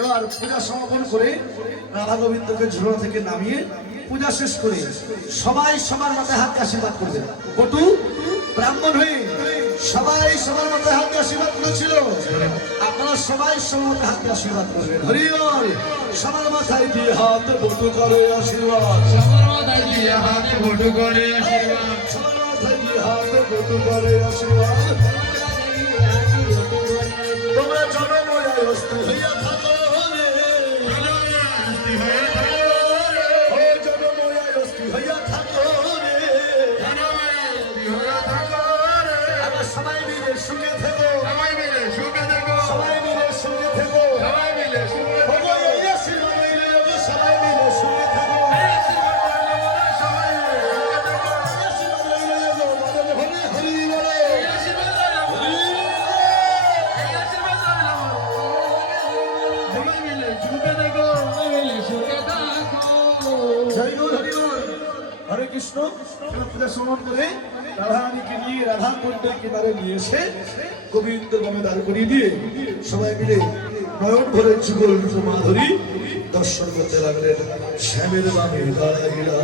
এবার পূজা সমাপন করে রাধা গোবিন্দকে ঝুড়ো থেকে নামিয়ে পূজা শেষ করে সবাই সবার মাথায় হাতে আশীর্বাদ করবেন। বটু ব্রাহ্মণ হয়ে সবাই সবার মাথায় হাতে আশীর্বাদ করেছিল, আপনারা সবাই সবার মাথায় হাতে আশীর্বাদ করবেন। হরি বল। সবার মাথায় দিয়ে হাত বটু করে আশীর্বাদ, সবার মাথায় দিয়ে হাত বটু করে আশীর্বাদ, সবার মাথায় দিয়ে হাত বটু করে আশীর্বাদ। তোমরা জনময় অস্তি হইয়া থাকো রে, জনময় অস্তি হইয়া থাকো রে, আমরা সবাই মিলে সুখে থেকো, সবাই মিলে সুখে থেকো, সবাই মিলে সুখে থেকো, সবাই মিলে সুখে থেকো, সবাই মিলে সুখে থেকো। হরে কৃষ্ণ। পূজা সমাপন করে রাধারানীকে নিয়ে রাধা কুণ্ডের কিনারে নিয়ে এসে গোবিন্দ গমে দাঁড় করিয়ে দিয়ে সবাই মিলে নয়ন ভরে যুগল মাধুরী দর্শন করতে লাগলেন। শ্যামের বামে দাঁড়াইলা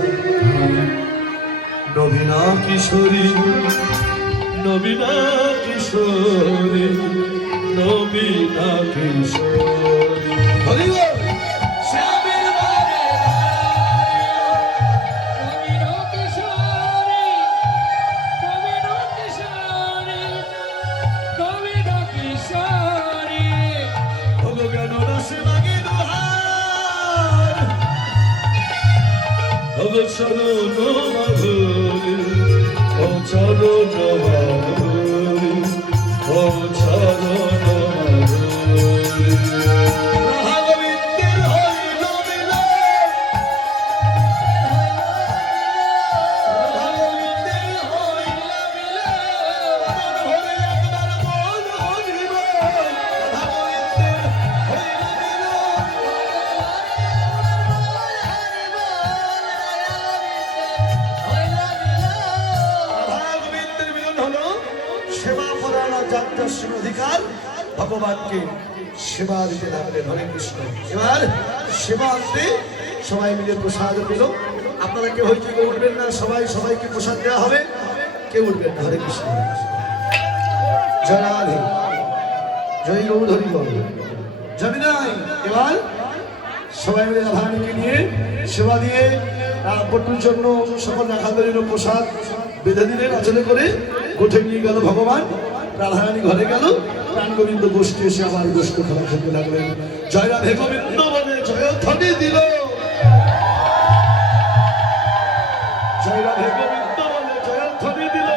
নবীনা কিশোরী, নবীনা কিশোরী, নবীনা কিশোরী। হরি বল। চরণ মাধুরী, ও চরণ মাধুরী, ও চরণ মাধুরী। রাধা গোবিন্দের হইল মিলন, রাধা গোবিন্দের হইল মিলন, হরি একবার বল হরি বল। রাধা গোবিন্দের হইল অধিকার ভগবানকে সেবা দিতে লাগলেন। হরে কৃষ্ণ। এবার সেবা আনতে সবাই মিলে প্রসাদ পেল। আপনারা কেউ হইচই করে উঠবেন না, সবাই সবাইকে প্রসাদ দেওয়া হবে, কেউ উঠবেন না। হরে কৃষ্ণ। জয় রাধে, জয় গৌধরী বল। যাবি নাই। এবার সবাই মিলে রাধারানীকে নিয়ে সেবা দিয়ে বটুর জন্য সকল রাখাদের প্রসাদ বেঁধে দিলেন আচলে করে। গোঠে নিয়ে গেল ভগবান। রাধারানী ঘরে গেল, প্রাণ গোবিন্দ গোষ্ঠী এসে আবার গোষ্ঠ খেলা খেলতে লাগলেন। জয় রাধে গোবিন্দ বলে জয় ধ্বনি দিল, জয় রাধে গোবিন্দ বলে জয় ধ্বনি দিল,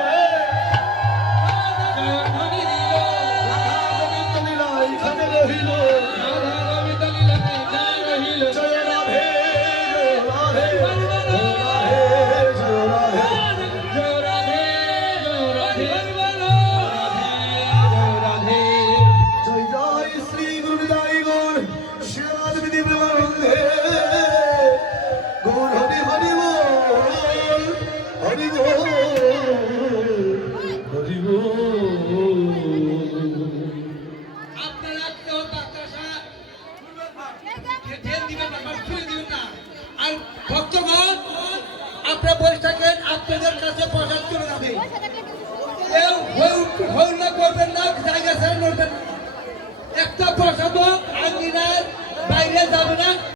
এখানে রহিল। জয় রাধে, জয় রাধে, ভক্তগণ আপনারা বসে থাকেন, আপনাদের